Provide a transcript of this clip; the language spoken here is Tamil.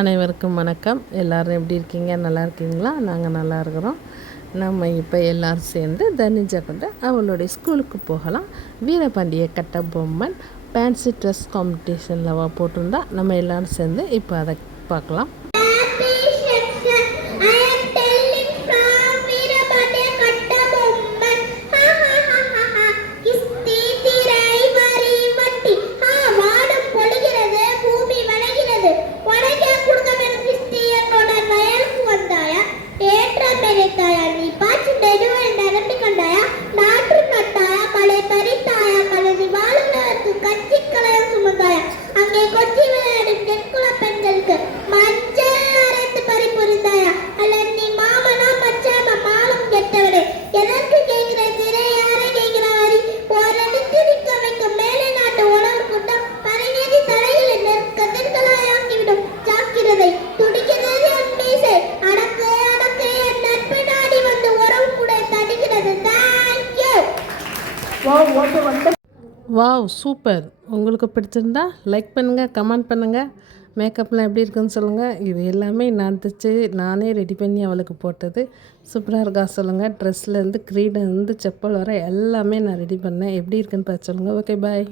அனைவருக்கும் வணக்கம். எல்லோரும் எப்படி இருக்கீங்க? நல்லா இருக்கீங்களா? நாங்கள் நல்லா இருக்கிறோம். நம்ம இப்போ எல்லோரும் சேர்ந்து தனிஜா கொண்டு அவளுடைய ஸ்கூலுக்கு போகலாம். வீரபாண்டிய கட்டபொம்மன் ஃபேன்சி ட்ரெஸ் காம்படிஷனில் போட்டிருந்தா நம்ம எல்லோரும் சேர்ந்து இப்போ அதை பார்க்கலாம். Wow, super! உங்களுக்கு பிடிச்சிருந்தா லைக் பண்ணுங்கள், கமெண்ட் பண்ணுங்கள். மேக்கப்லாம் எப்படி இருக்குன்னு சொல்லுங்கள். இது எல்லாமே நான் தைச்சி நானே ரெடி பண்ணி அவளுக்கு போட்டது. சூப்பராக இருக்கா சொல்லுங்கள். ட்ரெஸ்லேருந்து க்ரீடலேருந்து செப்பல் வர எல்லாமே நான் ரெடி பண்ணேன். எப்படி இருக்குன்னு பார்த்து சொல்லுங்கள். ஓகே, பாய்.